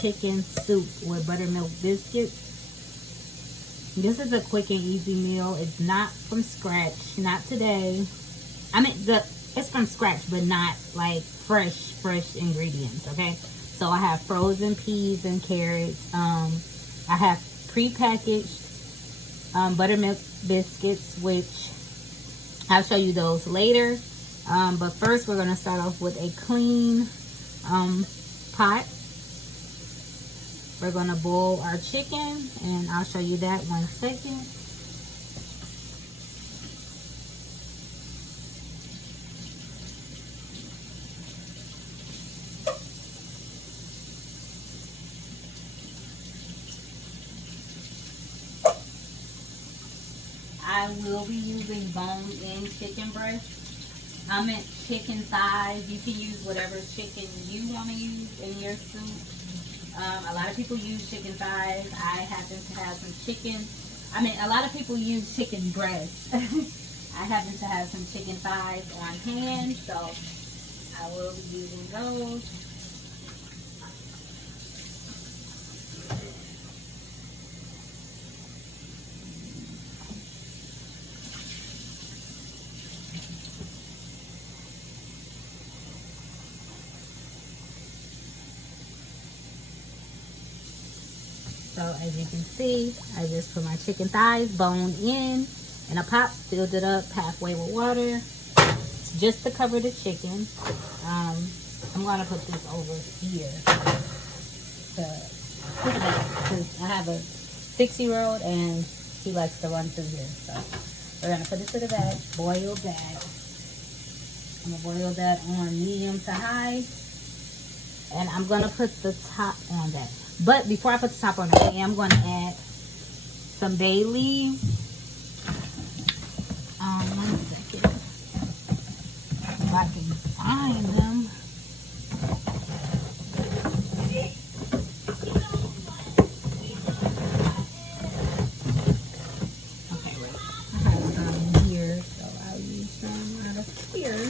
chicken soup with buttermilk biscuits. This is a quick and easy meal. It's not from scratch, not today. I mean, it's from scratch, but not like fresh ingredients, okay? So I have frozen peas and carrots. I have prepackaged buttermilk biscuits, which I'll show you those later. But first we're gonna start off with a clean pot. We're gonna boil our chicken, and I'll show you that 1 second. I will be using bone-in chicken breast. I meant chicken thighs. You can use whatever chicken you want to use in your soup. A lot of people use chicken thighs. I happen to have some chicken. I mean, a lot of people use chicken breast. I happen to have some chicken thighs on hand, so I will be using those. So as you can see, I just put my chicken thighs boned in a pot, filled it up halfway with water, just to cover the chicken. I'm gonna put this over here because I have a 6-year-old and he likes to run through here. So we're gonna put it to the back, boil that. I'm gonna boil that on medium to high, and I'm gonna put the top on that. But before I put the top on, I am going to add some bay leaves. 1 second. If I can find them. Okay, wait. I have some here, so I'll use some out of here.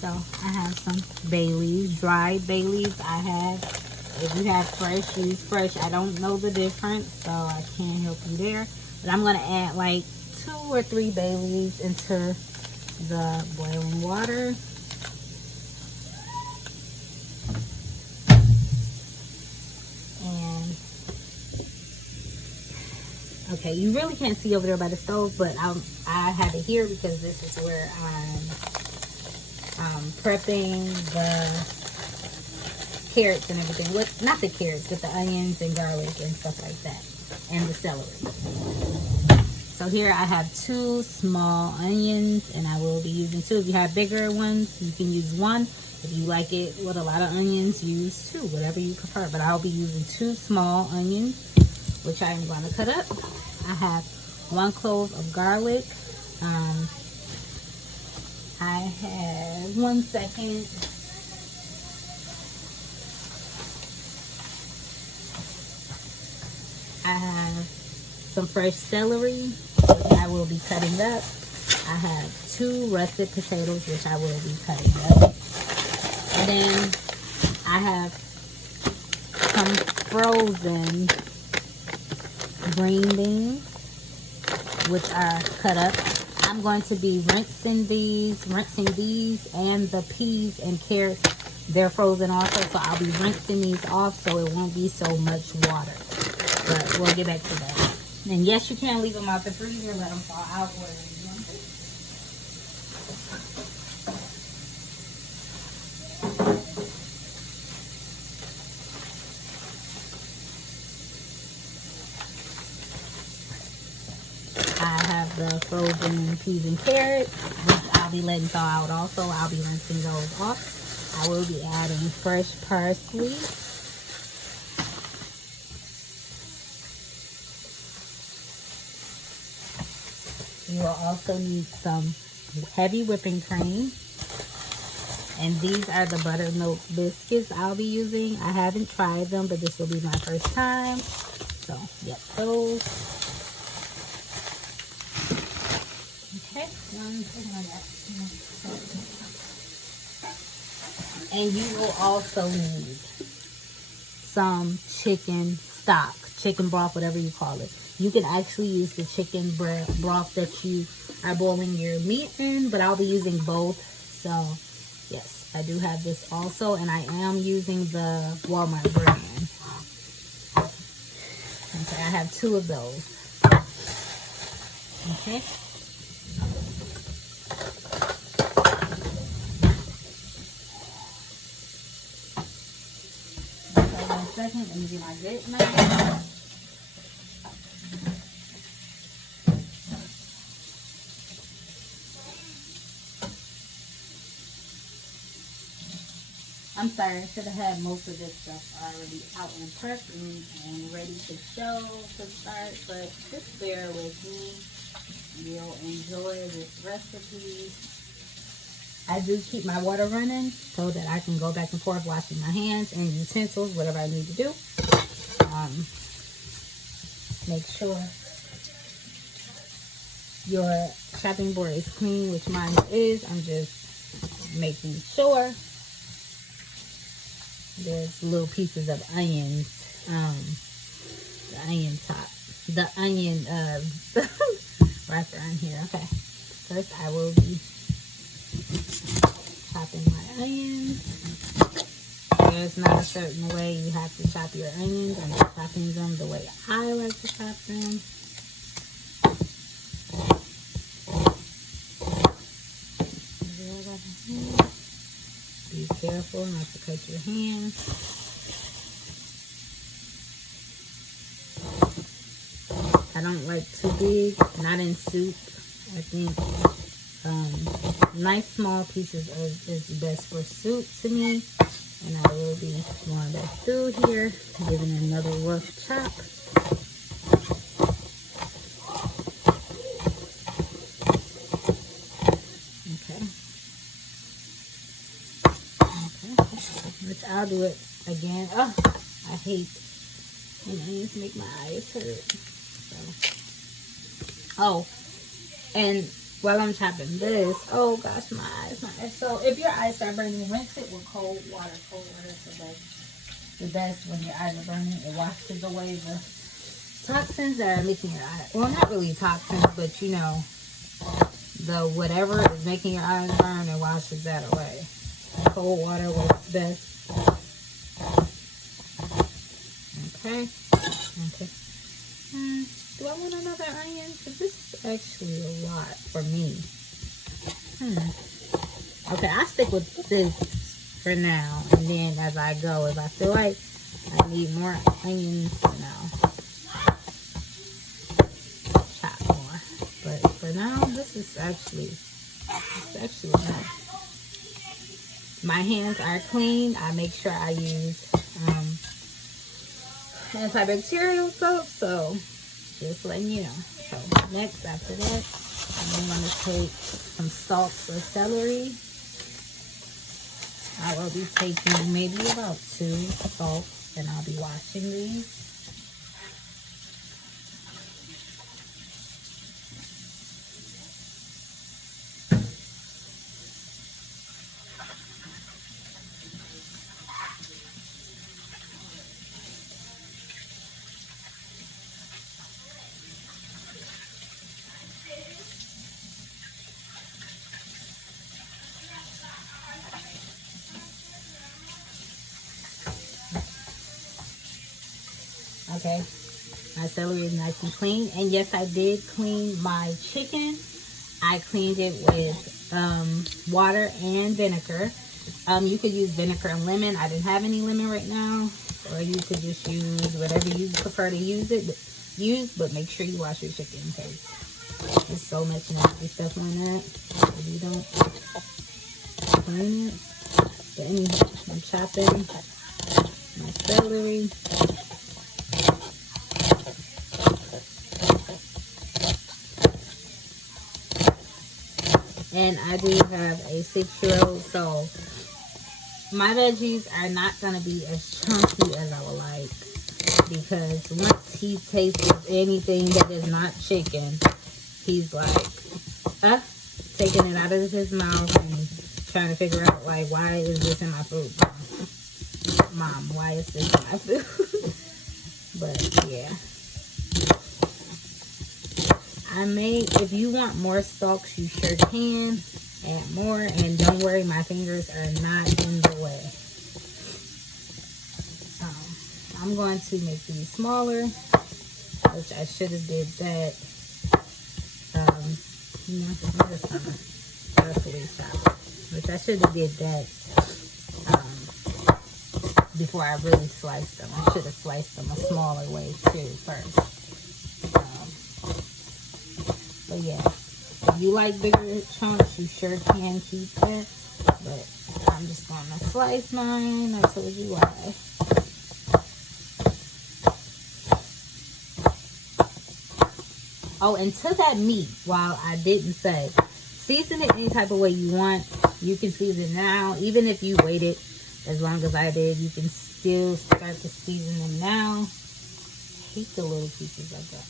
So I have some bay leaves, dried bay leaves. I have. If you have fresh, use fresh. I don't know the difference, so I can't help you there. But I'm going to add like 2 or 3 bay leaves into the boiling water. And, okay, you really can't see over there by the stove, but I have it here because this is where I'm prepping the carrots and everything. Not the carrots, but the onions and garlic and stuff like that, and the celery. So here I have 2 small onions, and I will be using 2. If you have bigger ones, you can use 1. If you like it with a lot of onions, use 2, whatever you prefer. But I'll be using 2 small onions, which I'm going to cut up. I have 1 clove of garlic. I have 1 second. I have some fresh celery, which I will be cutting up. I have 2 russet potatoes, which I will be cutting up. And then I have some frozen green beans, which are cut up. I'm going to be rinsing these and the peas and carrots. They're frozen also, so I'll be rinsing these off so it won't be so much water. But we'll get back to that. And yes, you can leave them out the freezer, let them thaw out wherever you want to. I have the frozen peas and carrots, which I'll be letting thaw out also. I'll be rinsing those off. I will be adding fresh parsley. You will also need some heavy whipping cream. And these are the buttermilk biscuits I'll be using. I haven't tried them, but this will be my first time. So, yep, those. Okay. And you will also need some chicken stock, chicken broth, whatever you call it. You can actually use the chicken broth that you are boiling your meat in, but I'll be using both. So yes, I do have this also, and I am using the Walmart brand. Okay, I have 2 of those. Okay. Okay, 1 second. Let me do my good knife. I'm sorry, I should have had most of this stuff already out and prepped and ready to show to start, but just bear with me. You'll enjoy this recipe. I do keep my water running so that I can go back and forth washing my hands and utensils, whatever I need to do. Make sure your chopping board is clean, which mine is. I'm just making sure. There's little pieces of onions, the onion top, the onion wrapper on here. Okay, first I will be chopping my onions. There's not a certain way you have to chop your onions. I'm just chopping them the way I like to chop them. Be careful not to cut your hands. I don't like too big, not in soup. I think nice small pieces is best for soup to me. And I will be going back through here, giving it another rough chop. Which I'll do it again. Oh, I hate when onions make my eyes hurt. So. Oh, and while I'm chopping this, oh gosh, my eyes. So if your eyes start burning, rinse it with cold water. Cold water is the best when your eyes are burning. It washes away the toxins that are making your eyes. Well, not really toxins, but you know, the whatever is making your eyes burn, it washes that away. Cold water works best. Okay. Do I want another onion? Because this is actually a lot for me. Okay, I'll stick with this for now. And then as I go, if I feel like I need more onions, chop more. But for now, this is actually enough. My hands are clean. I make sure I use antibacterial soap, so just letting you know. So next, after that, I'm going to take some stalks of celery. I will be taking maybe about 2 stalks, and I'll be washing these. Okay, my celery is nice and clean. And yes, I did clean my chicken. I cleaned it with water and vinegar. You could use vinegar and lemon. I didn't have any lemon right now. Or you could just use whatever you prefer to use, but make sure you wash your chicken because there's so much nasty stuff on that if you don't clean it. But anyway, I'm chopping my celery. And I do have a 6-year-old, so my veggies are not going to be as chunky as I would like. Because once he tastes anything that is not chicken, he's like, taking it out of his mouth and trying to figure out, like, why is this in my food? Mom, why is this my food? But yeah. If you want more stalks, you sure can add more. And don't worry, my fingers are not in the way. I'm going to make these smaller, which I should have did that. You know, I'm just gonna carefully chop, which I should have did that before I really sliced them. I should have sliced them a smaller way too first. But yeah, if you like bigger chunks, you sure can keep that. But I'm just gonna slice mine. I told you why. Oh, and to that meat, while I didn't say, season it any type of way you want. You can season now. Even if you waited as long as I did, you can still start to season them now. I hate the little pieces like that.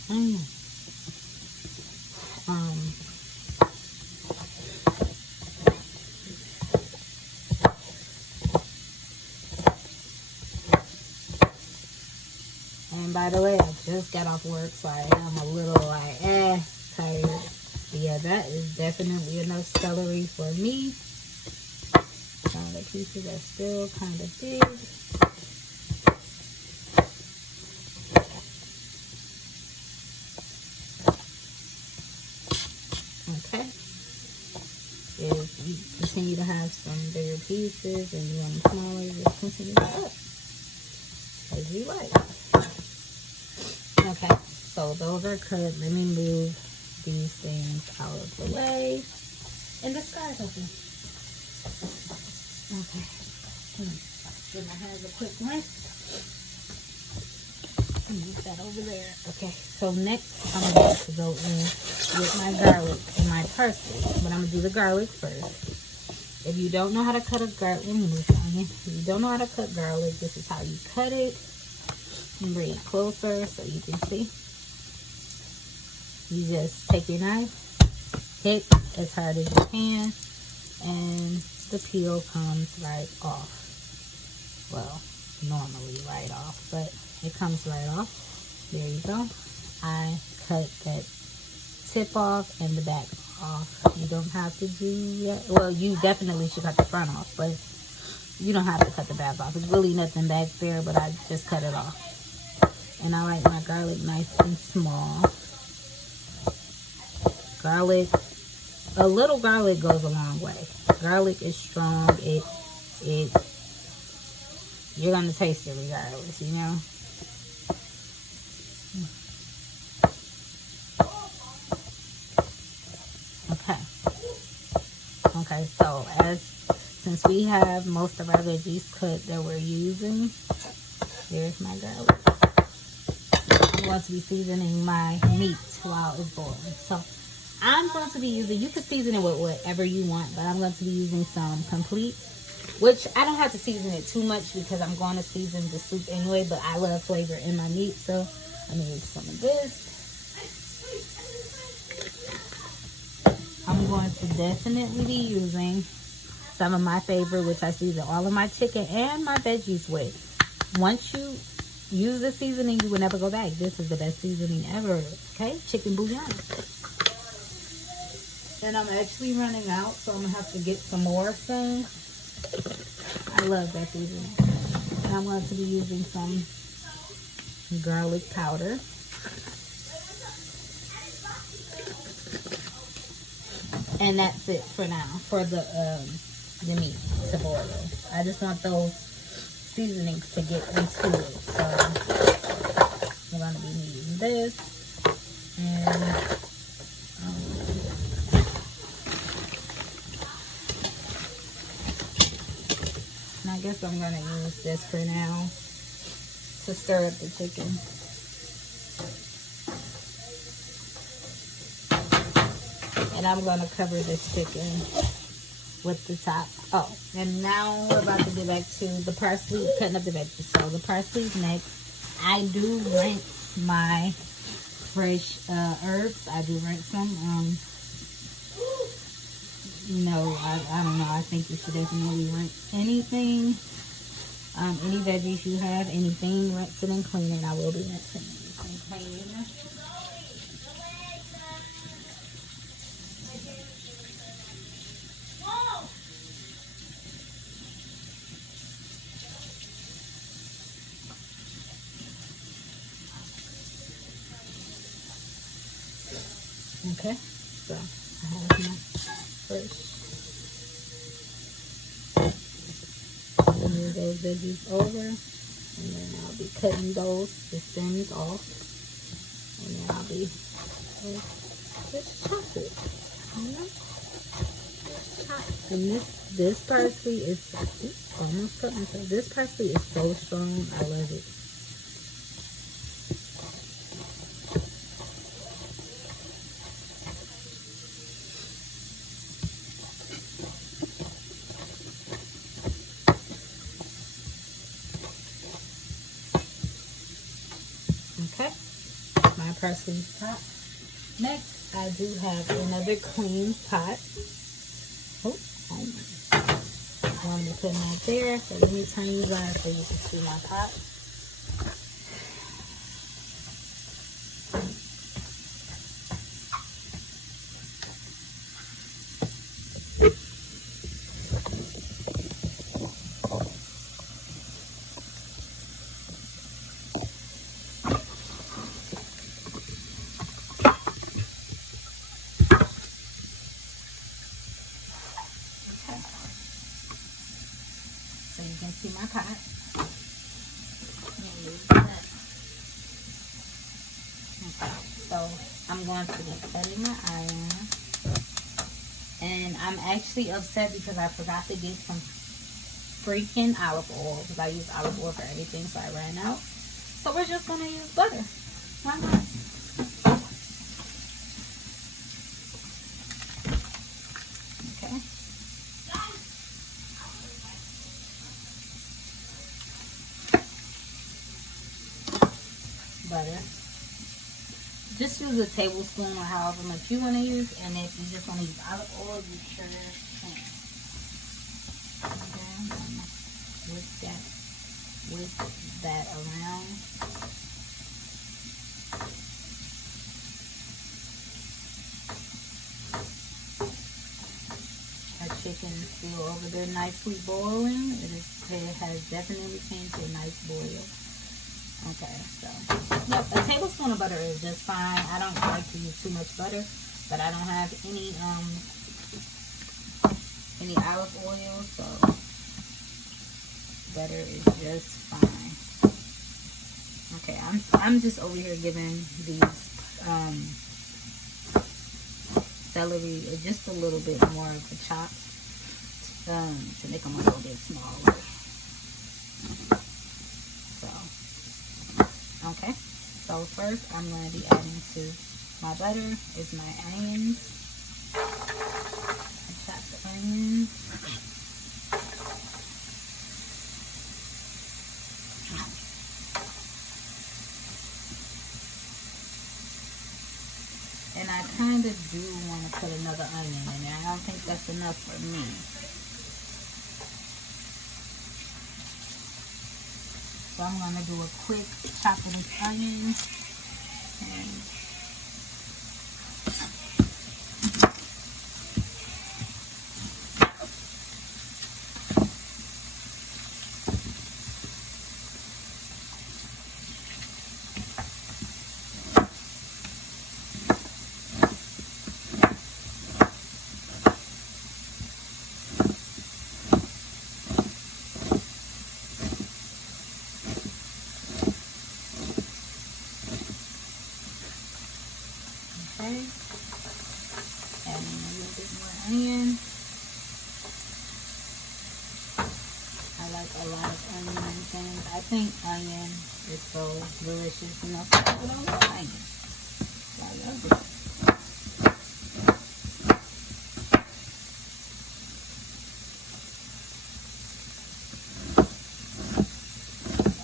And by the way, I just got off work, so I am a little like, tired. But yeah, that is definitely enough celery for me. Some of the pieces are still kind of big. Okay. If you continue to have some bigger pieces and you want them smaller, just continue to cut as you like. Okay, so those are cut. Let me move these things out of the way and discard of them. Okay, give my hands a quick rinse. Move that over there. Okay, so next I'm going to go in with my garlic and my parsley, but I'm gonna do the garlic first. If you don't know how to cut a garlic, let me move the onion. If you don't know how to cut garlic, this is how you cut it. Bring it closer so you can see. You just take your knife, hit as hard as you can, and the peel comes right off. Well, normally right off, but it comes right off. There you go. I cut that tip off and the back off. You don't have to do that. Well, you definitely should cut the front off, but you don't have to cut the back off. There's really nothing back there, but I just cut it off. And I like my garlic nice and small. Garlic, a little garlic goes a long way. Garlic is strong. You're gonna taste it regardless, you know. Okay, so since we have most of our veggies cut that we're using, here's my garlic. I'm going to be seasoning my meat while it's boiling. So I'm going to be using, you can season it with whatever you want, but I'm going to be using some complete, which I don't have to season it too much because I'm going to season the soup anyway, but I love flavor in my meat, so I'm going to use some of this. I'm going to definitely be using some of my favorite, which I season all of my chicken and my veggies with. Once you use the seasoning, you will never go back. This is the best seasoning ever. Okay, chicken bouillon. And I'm actually running out, so I'm gonna have to get some more soon. I love that seasoning. And I'm going to be using some garlic powder. And that's it for now, for the meat to boil. I just want those seasonings to get into it. So we're going to be needing this. And I guess I'm going to use this for now to stir up the chicken. And I'm going to cover this chicken with the top. Oh, and now we're about to get back to the parsley, cutting up the veggies. So the parsley's next. I do rinse my fresh herbs. I do rinse them. You know, I don't know. I think you should definitely rinse anything. Any veggies you have, anything, rinse it and clean it. I will be rinsing and cleaning it. Okay, so I have my first. Move those veggies over, and then I'll be cutting the stems off, and then I'll be just chop it. You know? Chop. And this parsley is almost cut myself. This parsley is so strong. I love it. Okay, my parsley pot. Next, I do have another clean pot. Oh, one to put right there. So let me turn you guys so you can see my pot. So you can see my pot. Okay, so I'm going to be cutting my iron. And I'm actually upset because I forgot to get some freaking olive oil, because I use olive oil for everything, so I ran out. So we're just going to use butter. Why not? Okay. Butter. Just use a tablespoon or however much you want to use, and if you just want to use olive oil, you sure can. Okay, whisk that around. Our chicken is still over there nicely boiling. It has definitely came to a nice boil. Okay, so yep, a tablespoon of butter is just fine. I don't like to use too much butter, but I don't have any olive oil, so butter is just fine. Okay, I'm just over here giving these celery just a little bit more of a chop to make them a little bit smaller. Okay, so first I'm going to be adding to my butter is my onions. I chop the onions. And I kind of do want to put another onion in there. I don't think that's enough for me. So I'm going to do a quick chop of this onion. Okay, adding a little bit more onion. I like a lot of onion and things. I think onion is so delicious. You know, some people don't like onion. So I love it.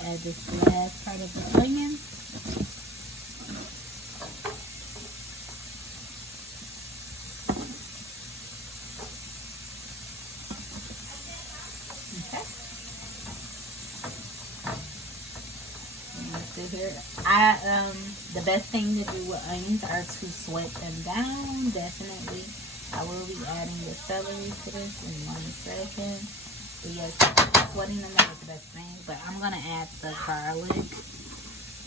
Add this last part of the onion. sit here. The best thing to do with onions are to sweat them down. Definitely. I will be adding the celery to this in 1 second. But yes, sweating them down is the best thing. But I'm going to add the garlic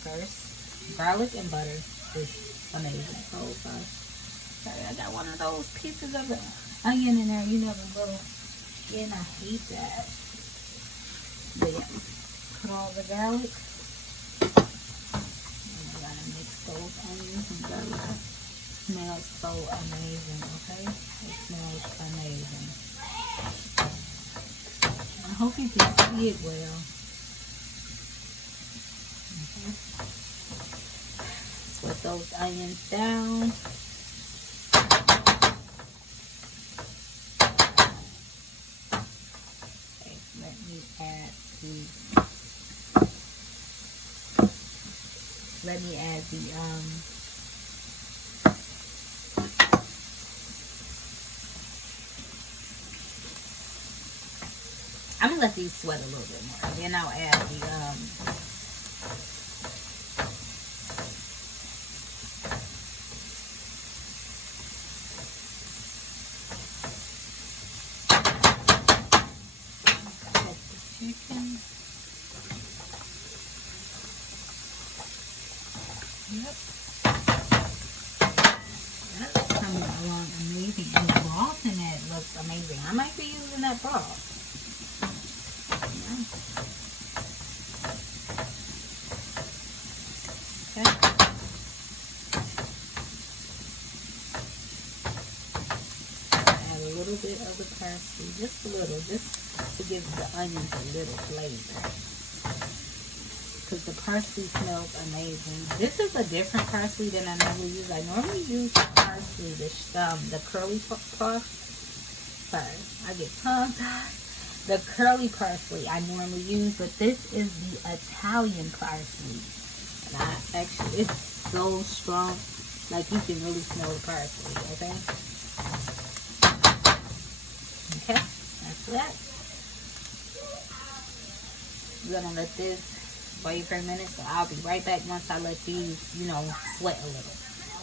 first. Garlic and butter is amazing. Oh gosh. Sorry, I got one of those pieces of the onion in there. You never will. And I hate that. But yeah, put all the garlic. And I gotta mix those onions and garlic. Smells so amazing, okay? It smells amazing. I hope you can see it well. Okay. Sweat those onions down. Okay, let me add the I'm gonna let these sweat a little bit more. Then I'll add the chicken. Yep. That's coming along amazing. And the broth in it looks amazing. I might be using that broth. Okay. Add a little bit of the parsley, just a little, just to give the onions a little flavor. Because the parsley smells amazing. This is a different parsley than I normally use. I normally use the parsley, the curly sorry, I get tongue-tied. The curly parsley I normally use, but this is the Italian parsley. And it's so strong, like you can really smell the parsley, okay? Okay, that's that. We're gonna let this wait for a minute, so I'll be right back once I let these, sweat a little. I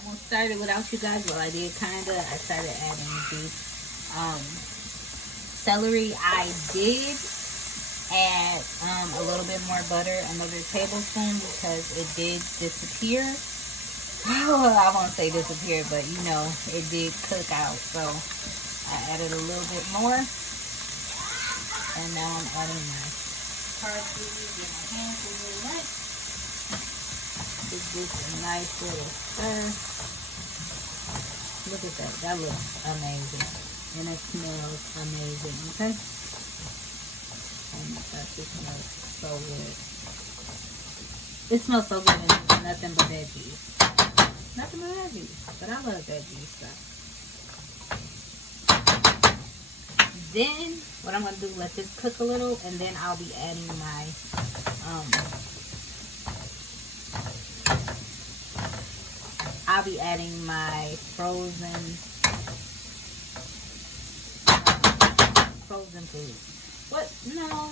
almost started without you guys, well, I did kinda. I started adding the celery. I did add a little bit more butter, another tablespoon, because it did disappear. Well, I won't say disappear, but it did cook out. So I added a little bit more, and now I'm adding my parsley. Get my hands a little wet. Give this a nice little stir. Look at that. That looks amazing. And it smells amazing, okay? Oh my gosh, it smells so good. It smells so good, and it's nothing but veggies. Nothing but veggies. But I love veggies, so. Then, what I'm going to do, let this cook a little, and then I'll be adding my, frozen food. What? No.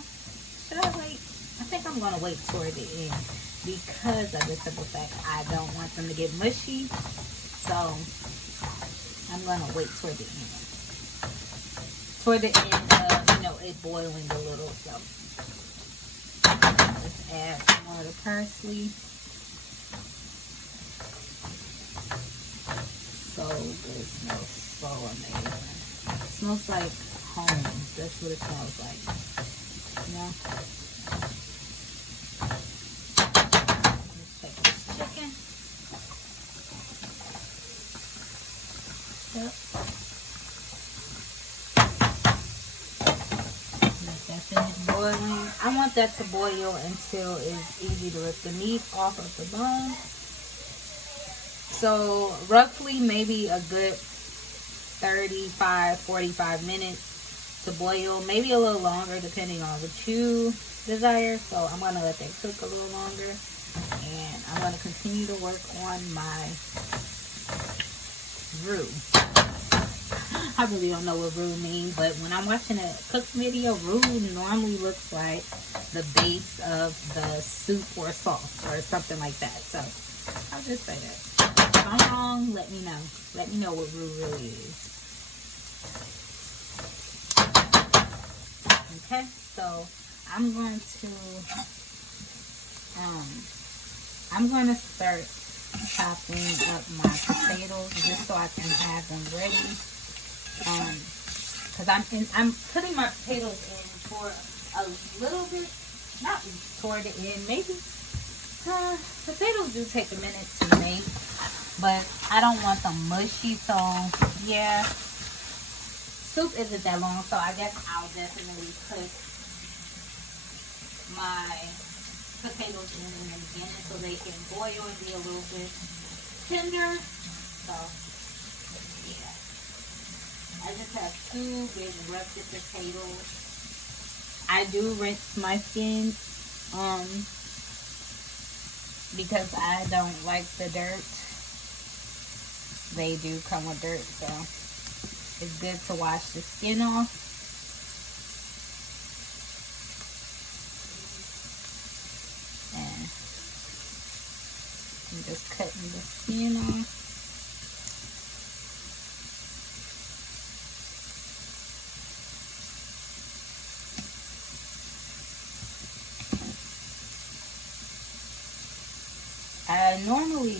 Should I wait? I think I'm going to wait toward the end because of the simple fact I don't want them to get mushy. So, I'm going to wait toward the end. Toward the end of, it boiling a little. So, let's add some more of the parsley. So good. It smells so amazing. It smells like home. That's what it smells like. Let's take this chicken. Yep. Let that finish boiling. I want that to boil until it's easy to rip the meat off of the bone. So roughly maybe a good 35-45 minutes to boil, maybe a little longer depending on what you desire. So I'm going to let that cook a little longer, and I'm going to continue to work on my roux. I really don't know what roux means, but when I'm watching a cooking video, roux normally looks like the base of the soup or sauce or something like that. So I'll just say that. If I'm wrong, let me know. Let me know what roux really is. Okay, so I'm going to start chopping up my potatoes just so I can have them ready. Because I'm putting my potatoes in for a little bit, not toward the end, maybe. Potatoes do take a minute to make, but I don't want them mushy, so yeah. Soup isn't that long, so I guess I'll definitely put my potatoes in the beginning so they can boil and be a little bit tender. So yeah, I just have 2 big russet potatoes. I do rinse my skin because I don't like the dirt. They do come with dirt, so it's good to wash the skin off. And I'm just cutting the skin off. I normally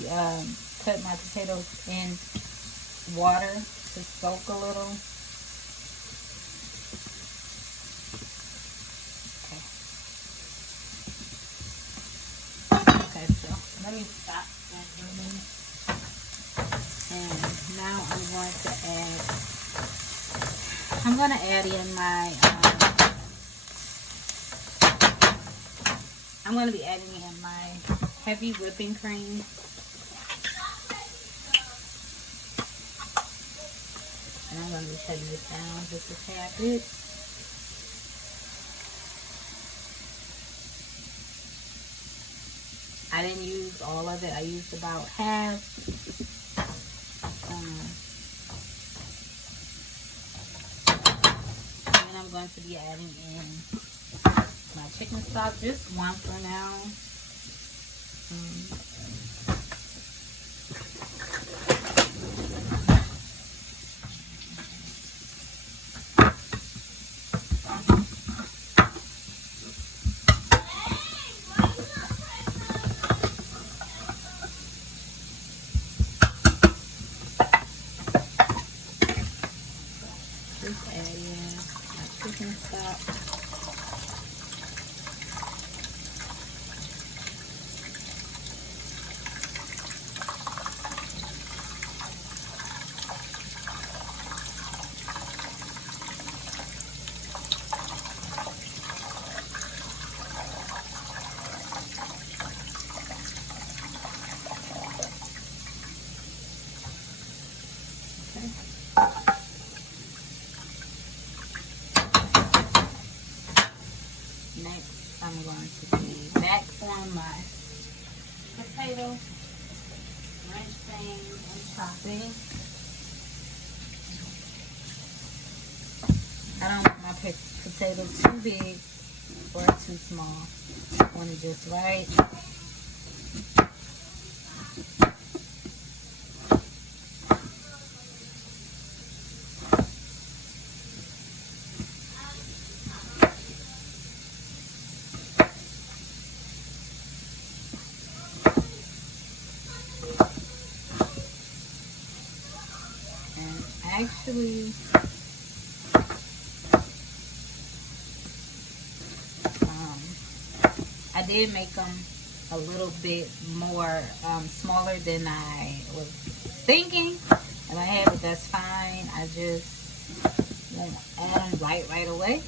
put my potatoes in water to soak a little. Okay, so let me stop that for a minute. And now I'm going to add in my, I'm going to be adding in my heavy whipping cream. And I'm going to be shutting this down just a tad bit. I didn't use all of it. I used about half. And I'm going to be adding in my chicken stock, just one for now. Just add in my chicken stock. Next, I'm going to be back on my potato, rinsing and chopping. I don't want my potato too big or too small. I want it just right. Actually, I did make them a little bit more smaller than I was thinking in my head, but that's fine. I just won't add them right away.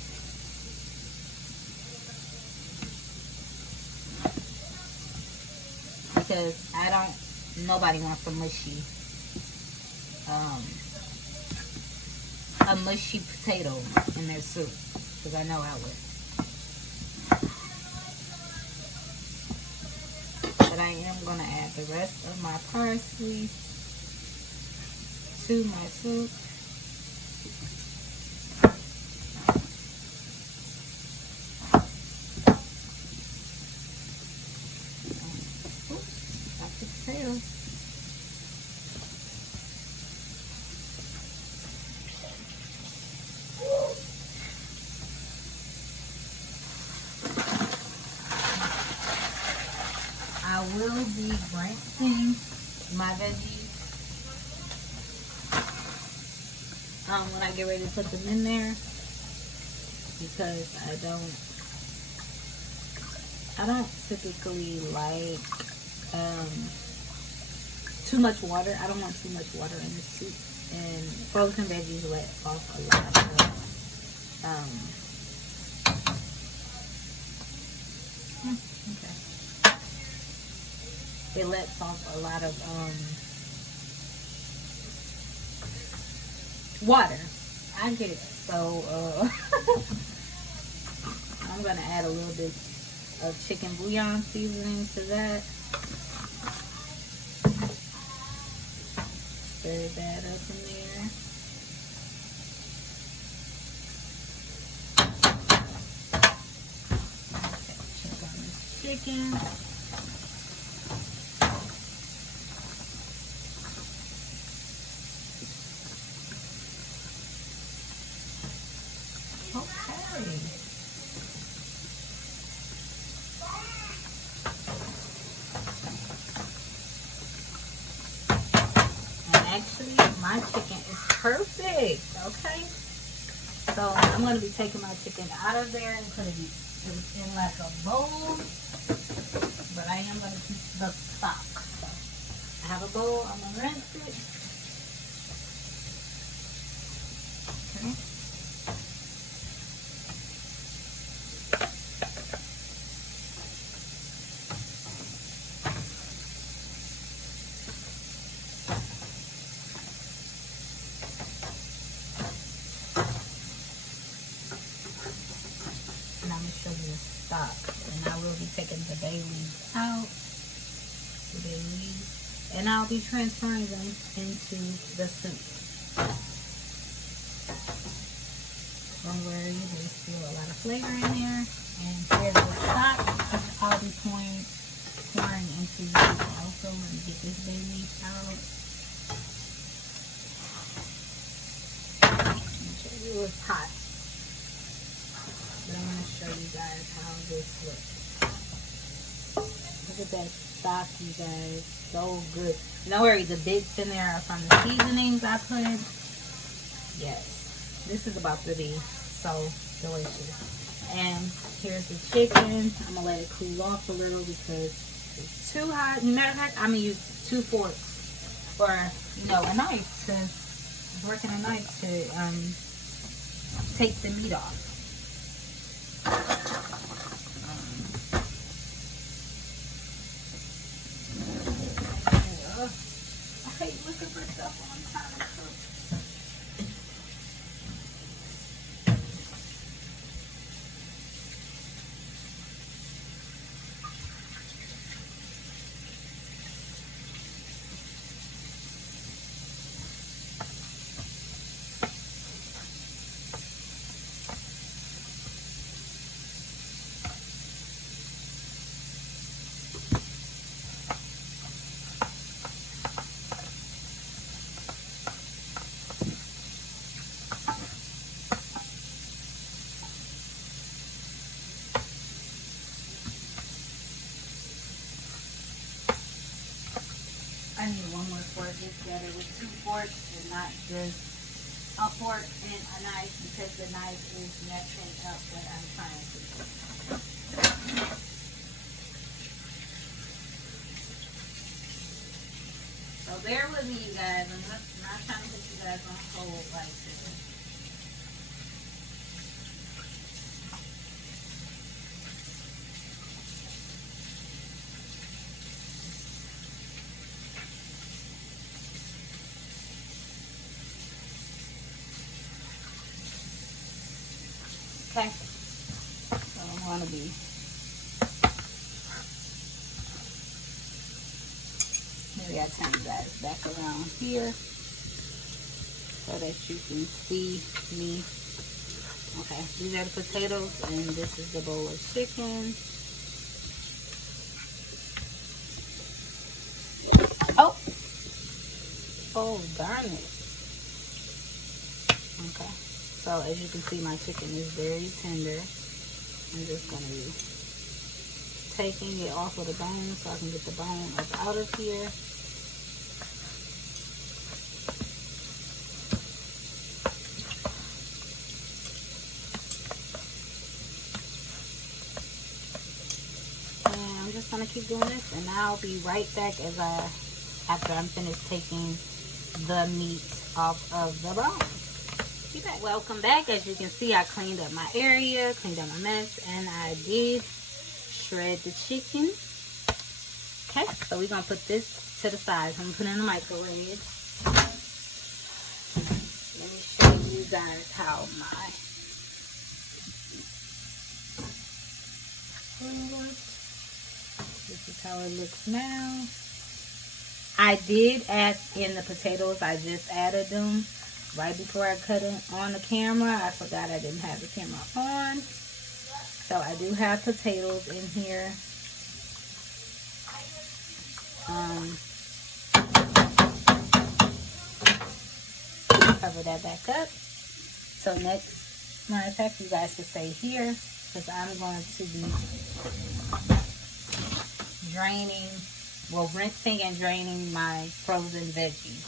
Because nobody wants a mushy potato in their soup, because I know I would. But I am going to add the rest of my parsley to my soup. will. I will be rinsing my veggies when I get ready to put them in there, because I don't typically like too much water. I don't want too much water in the soup, and frozen veggies let off a lot of it lets off a lot of water. I get it. So I'm gonna add a little bit of chicken bouillon seasoning to that. Stir that up in there. Okay, check on this chicken. Actually, my chicken is perfect. Okay, so I'm going to be taking my chicken out of there and putting it in like a bowl, but I am going to keep the stock. So I have a bowl. I'm going to rinse it. Okay. Stock, and I will be taking the bay leaves out, and I'll be transferring them into the soup. Don't worry, there's still a lot of flavor in there. And here's the stock I'll be pouring into the soup also. Let me get this bay leaf out. Make sure it was hot. I'm going to show you guys how this looks. Look at that stock, you guys. So good. Don't worry, the bits in there are from the seasonings I put. Yes. This is about to be so delicious. And here's the chicken. I'm going to let it cool off a little because it's too hot. Matter of fact, I'm going to use 2 forks or, a knife to, working a knife to take the meat off. I hate looking for stuff on time. I need one more fork. It's better with 2 forks and not just a fork and a knife, because the knife is messing up what I'm trying to do. So bear with me, you guys. I'm not trying to put you guys on hold like this. Okay, so I'm going to be maybe I'll turn you guys back around here so that you can see me. Okay, these are the potatoes and this is the bowl of chicken. cold, darn it. Okay, so as you can see, my chicken is very tender. I'm just going to be taking it off of the bone so I can get the bone up out of here. And I'm just going to keep doing this, and I'll be right back after I'm finished taking the meat off of the bone. Be back. Welcome back. As you can see, I cleaned up my area, cleaned up my mess, and I did shred the chicken. Okay, so we're gonna put this to the side. I'm gonna put it in the microwave. Let me show you guys how this is how it looks now. I did add in the potatoes. I just added them right before I cut it on the camera. I forgot I didn't have the camera on. So I do have potatoes in here. Cover that back up. So next, matter of fact, you guys can stay here because I'm going to be rinsing and draining my frozen veggies.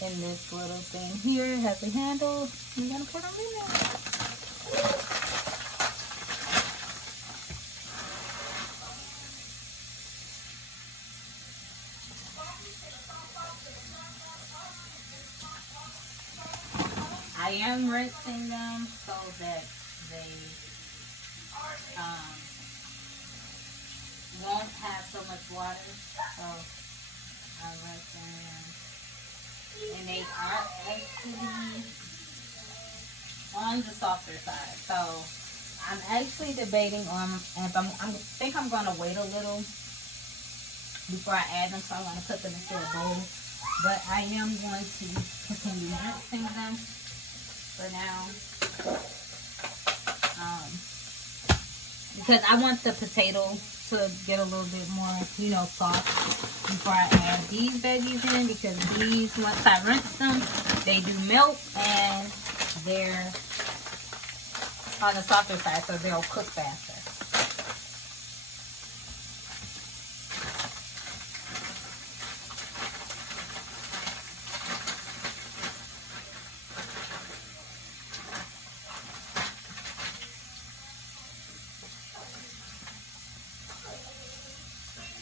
In this little thing here, it has a handle. I'm gonna put them in there. I am rinsing them so that they won't have so much water. So I'm rinsing them. And they are actually on the softer side. So I'm actually debating on if I think I'm going to wait a little before I add them. So I'm going to put them into a bowl. But I am going to continue rinsing them for now. Because I want the potato to get a little bit more, soft before I add these veggies in, because these, once I rinse them, they do melt and they're on the softer side, so they'll cook faster.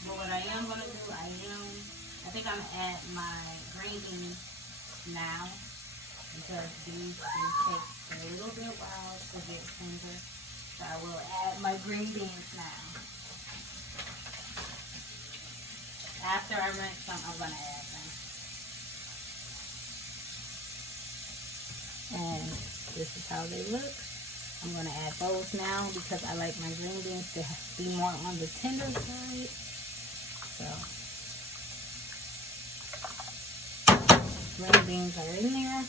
But what I am going to do, I think I'm going to add my green beans now, because these do take a little bit while to get tender. So I will add my green beans now. After I rinse them, I'm going to add them. And this is how they look. I'm going to add those now because I like my green beans to be more on the tender side. So, green beans are in there.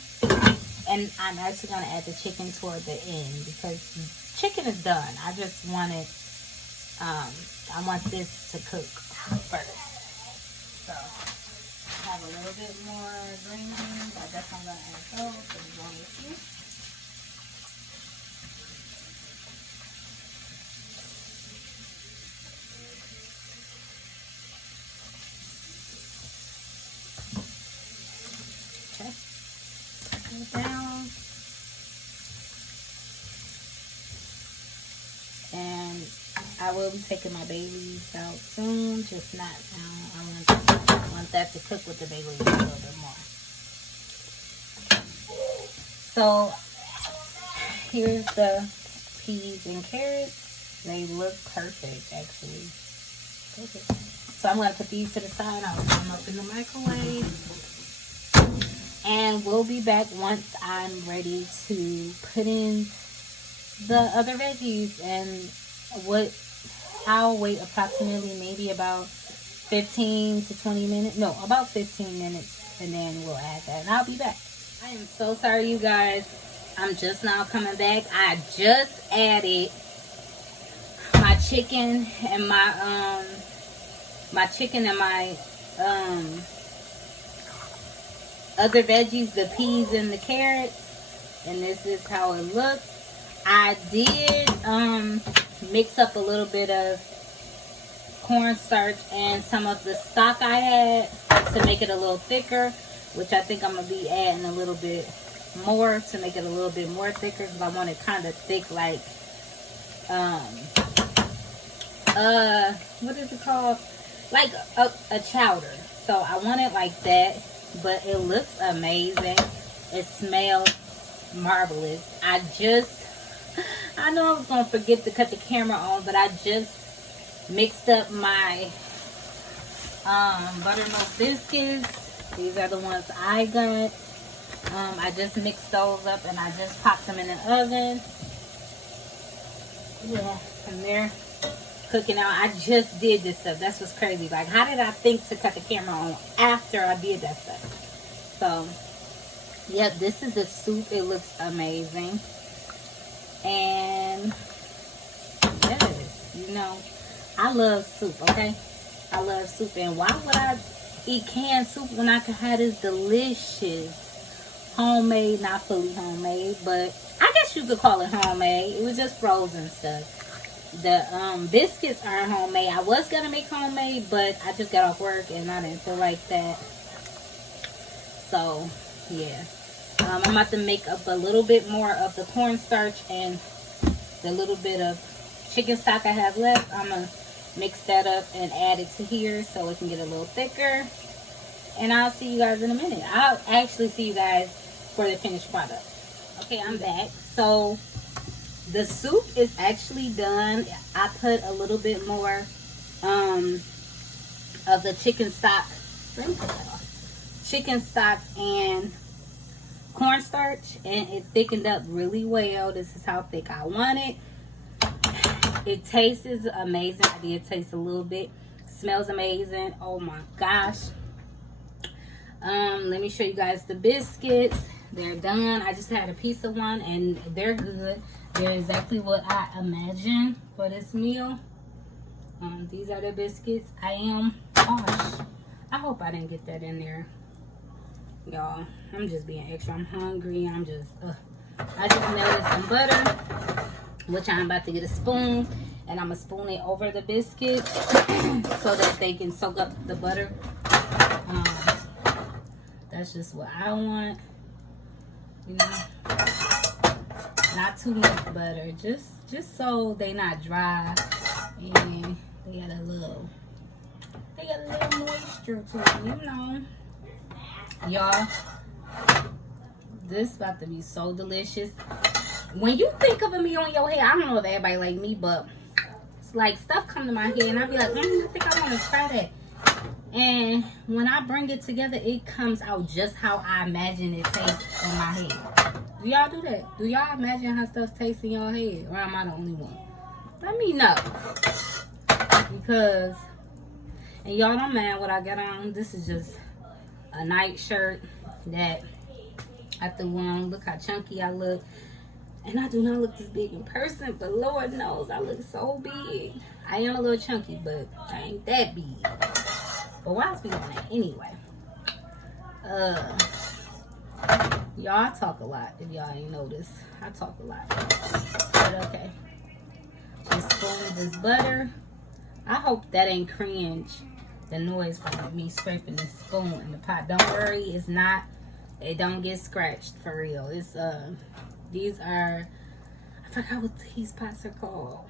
And I'm actually going to add the chicken toward the end because chicken is done. I just want it, I want this to cook first. So, I have a little bit more green beans. I guess I'm going to add those so we're going with you. Down, and I will be taking my bay leaves out soon, just not now. I want that to cook with the bay leaves a little bit more. So here's the peas and carrots. They look perfect, actually. Perfect. So I'm going to put these to the side. I'll put them up in the microwave. And we'll be back once I'm ready to put in the other veggies. And I'll wait approximately maybe about 15 to 20 minutes. No, about 15 minutes. And then we'll add that. And I'll be back. I am so sorry, you guys. I'm just now coming back. I just added my chicken and my other veggies, the peas and the carrots. And this is how it looks. I did mix up a little bit of cornstarch and some of the stock I had to make it a little thicker, which I think I'm going to be adding a little bit more to make it a little bit more thicker, because I want it kind of thick, like what is it called, like a chowder. So I want it like that, but it looks amazing. It smells marvelous. I know I was gonna forget to cut the camera on, but I just mixed up my buttermilk biscuits. These are the ones I got. I just mixed those up and I just popped them in the oven. Yeah, and they're cooking out. I just did this stuff. That's what's crazy. Like, how did I think to cut the camera on after I did that stuff? So, yep, this is the soup. It looks amazing. And yes, you know, I love soup, okay? I love soup. And why would I eat canned soup when I could have this delicious homemade, not fully homemade, but I guess you could call it homemade. It was just frozen stuff. The biscuits aren't homemade. I was gonna make homemade, but I just got off work and I didn't feel like that. So yeah, I'm about to make up a little bit more of the cornstarch and the little bit of chicken stock I have left. I'm gonna mix that up and add it to here so it can get a little thicker. And I'll see you guys in a minute. I'll actually see you guys for the finished product. Okay, I'm back. So the soup is actually done. I put a little bit more of the chicken stock. Let me put that off. Chicken stock and cornstarch, and it thickened up really well. This is how thick I want it. It tastes amazing. I did taste a little bit. Smells amazing. Oh my gosh. Let me show you guys the biscuits. They're done. I just had a piece of one and they're good. They're exactly what I imagined for this meal. These are the biscuits. Gosh, I hope I didn't get that in there. Y'all, I'm just being extra. I'm hungry. I just melted some butter, which I'm about to get a spoon, and I'm gonna spoon it over the biscuits so that they can soak up the butter. That's just what I want. You know, not too much butter, just so they not dry and they got a little moisture to them, you know. Y'all, this about to be so delicious. When you think of a meal on your head, I don't know if everybody like me, but it's like stuff come to my head and I be like, I think I want to try that. And when I bring it together, it comes out just how I imagine it tastes in my head. Do y'all do that? Do y'all imagine how stuff tastes in your head? Or am I the only one? Let me know. Because, and y'all don't mind what I got on. This is just a night shirt that I threw on. Look how chunky I look. And I do not look this big in person, but Lord knows I look so big. I am a little chunky, but I ain't that big. But why is we on that anyway? Y'all talk a lot. If y'all ain't noticed, I talk a lot. But okay, just spoon this butter. I hope that ain't cringe. The noise from me scraping this spoon in the pot. Don't worry, it's not. It don't get scratched for real. It's these are, I forgot what these pots are called.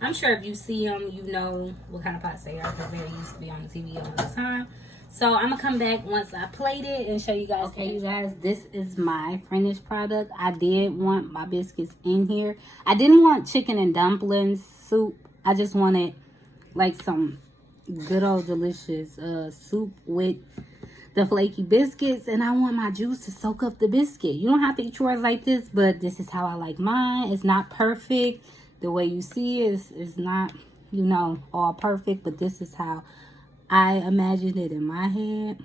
I'm sure if you see them, you know what kind of pots they are because they used to be on the TV all the time. So I'm gonna come back once I plate it and show you guys. Okay, you guys, this is my finished product. I did want my biscuits in here. I didn't want chicken and dumplings soup. I just wanted like some good old delicious soup with the flaky biscuits, and I want my juice to soak up the biscuit. You don't have to eat yours like this, but this is how I like mine. It's not perfect. The way you see it is not, you know, all perfect, but this is how I imagined it in my head.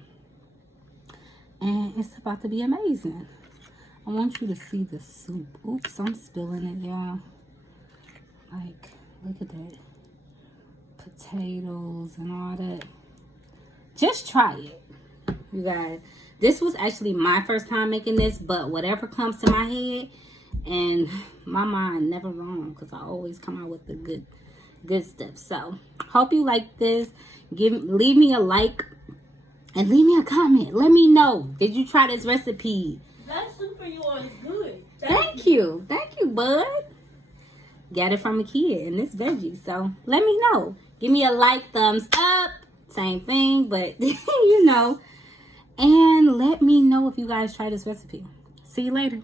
And it's about to be amazing. I want you to see the soup. Oops, I'm spilling it, y'all. Like, look at that. Potatoes and all that. Just try it, you guys. This was actually my first time making this, but whatever comes to my head, and my mind never wrong, because I always come out with the good stuff. So hope you like this. Leave me a like and leave me a comment. Let me know, did you try this recipe? That soup of yours is good. Thank you, bud. Got it from a kid, and it's veggie. So let me know. Give me a like, thumbs up, same thing, but you know. And let me know if you guys try this recipe. See you later.